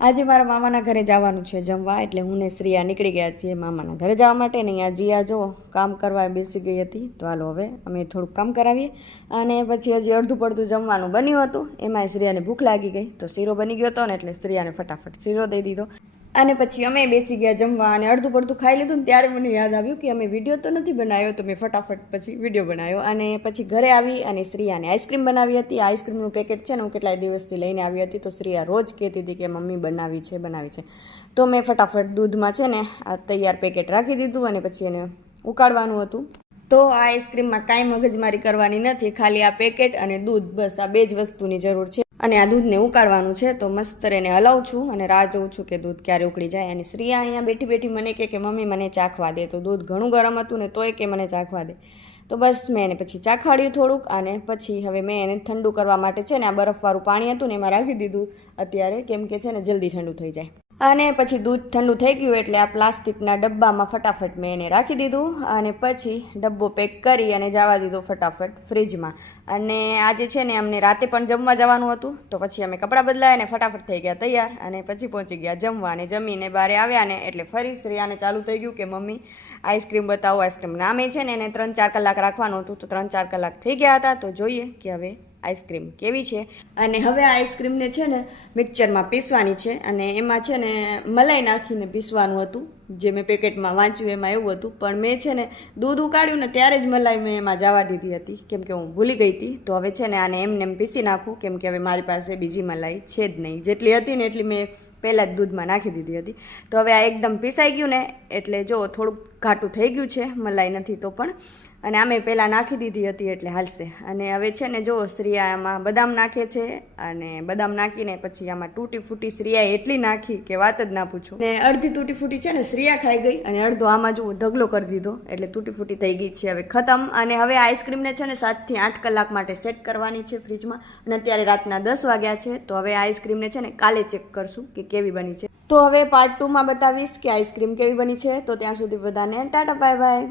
આજે મારા મામાના ઘરે જવાનું છે જમવા, એટલે હું ને શ્રીયા નીકળી ગયા છીએ મામાના ઘરે જવા માટે. ને અહીંયા જીયા જો કામ કરવા બેસી ગઈ હતી, તો હાલો હવે અમે થોડુંક કામ કરાવીએ. અને પછી હજી અડધું પડતું જમવાનું બન્યું હતું, એમાં શ્રીયાને ભૂખ લાગી ગઈ, તો શીરો બની ગયો હતો ને એટલે શ્રીયાને ફટાફટ શીરો દઈ દીધો. અને પછી અમે બેસી ગયા જમવા, અને અડધું પડતું ખાઈ લીધું ને ત્યારે મને યાદ આવ્યું કે અમે વિડીયો તો નથી બનાવ્યો, તો મેં ફટાફટ પછી વિડીયો બનાવ્યો. અને પછી ઘરે આવી અને શ્રીયાને આઈસ્ક્રીમ બનાવી હતી. આઈસ્ક્રીમનું પેકેટ છે ને હું કેટલાય દિવસથી લઈને આવી હતી, તો શ્રીયા રોજ કહેતી હતી કે મમ્મી બનાવી છે. તો મેં ફટાફટ દૂધમાં છે ને આ તૈયાર પેકેટ રાખી દીધું, અને પછી એને ઉકાળવાનું હતું. તો આ આઈસ્ક્રીમમાં કાંઈ મગજમારી કરવાની નથી, ખાલી આ પેકેટ અને દૂધ, બસ આ બે જ વસ્તુની જરૂર છે. અને આ દૂધને ઉકાળવાનું છે, તો મસ્ત એને હલાવું છું અને રાહ જોઉં છું કે દૂધ ક્યારે ઉકળી જાય. અને શ્રીયા અહીંયા બેઠી બેઠી મને કે મમ્મી મને ચાખવા દે, તો દૂધ ઘણું ગરમ હતું ને તોય કે મને ચાખવા દે. તો બસ મેં એને પછી ચાખાડ્યું થોડુંક, અને પછી હવે મેં એને ઠંડુ કરવા માટે છે ને આ બરફવાળું પાણી હતું ને એમાં રાખી દીધું અત્યારે, કેમ કે છે ને જલ્દી ઠંડુ થઈ જાય. અને પછી દૂધ ઠંડુ થઈ ગયું એટલે આ પ્લાસ્ટિકના ડબ્બામાં ફટાફટ મેં એને રાખી દીધું, અને પછી ડબ્બો પેક કરી અને જવા દીધો ફટાફટ ફ્રીજમાં. અને આજે છે ને અમને રાતે પણ જમવા જવાનું હતું, તો પછી અમે કપડાં બદલાયા અને ફટાફટ થઈ ગયા તૈયાર, અને પછી પહોંચી ગયા જમવા. અને જમીને બહાર આવ્યા ને એટલે ફરી શ્રેયાને ચાલુ થઈ ગયું કે મમ્મી આઈસ્ક્રીમ બતાવો, આઈસ્ક્રીમ. નામે છે ને એને 3-4 કલાક રાખવાનું હતું, તો 3-4 કલાક થઈ ગયા હતા. તો જોઈએ કે હવે આઈસ્ક્રીમ કેવી છે. અને હવે આ આઈસ્ક્રીમને છે ને મિક્સચરમાં પીસવાની છે, અને એમાં છે ને મલાઈ નાખીને પીસવાનું હતું, જે મેં પેકેટમાં વાંચ્યું એમાં એવું હતું. પણ મેં છે ને દૂધ ઉકાળ્યું ને ત્યારે જ મલાઈ મેં એમાં જવા દીધી હતી, કેમ કે હું ભૂલી ગઈ હતી. તો હવે છે ને આને એમ પીસી નાખું, કેમ કે હવે મારી પાસે બીજી મલાઈ છે જ નહીં, જેટલી હતી ને એટલી મેં પહેલાં જ દૂધમાં નાખી દીધી હતી. તો હવે આ એકદમ પીસાઈ ગયું ને એટલે જો થોડુંક ઘાટું થઈ ગયું છે, મલાઈ નથી તો પણ. અને આમે પહેલાં નાખી દીધી હતી એટલે હાલશે. અને હવે છે ને જો શ્રીયા આમાં બદામ નાખે છે, અને બદામ નાખીને પછી આમાં તૂટી ફૂટી શ્રીયાએ એટલી નાખી કે વાત જ ના પૂછો. ને અડધી તૂટી ફૂટી છે ને શ્રીયા ખાઈ ગઈ, અને અડધો આમાં જો ઢગલો કરી દીધો, એટલે તૂટી ફૂટી થઈ ગઈ છે હવે ખતમ. અને હવે આઈસ્ક્રીમને છે ને 7 થી 8 કલાક માટે સેટ કરવાની છે ફ્રીજમાં, અને અત્યારે રાતના 10 વાગ્યા છે. તો હવે આઈસ્ક્રીમને છે ને કાલે ચેક કરશું કે કેવી બની છે. તો હવે પાર્ટ 2માં બતાવીશ કે આઈસ્ક્રીમ કેવી બની છે. તો ત્યાં સુધી બધાને ટાટા બાય બાય.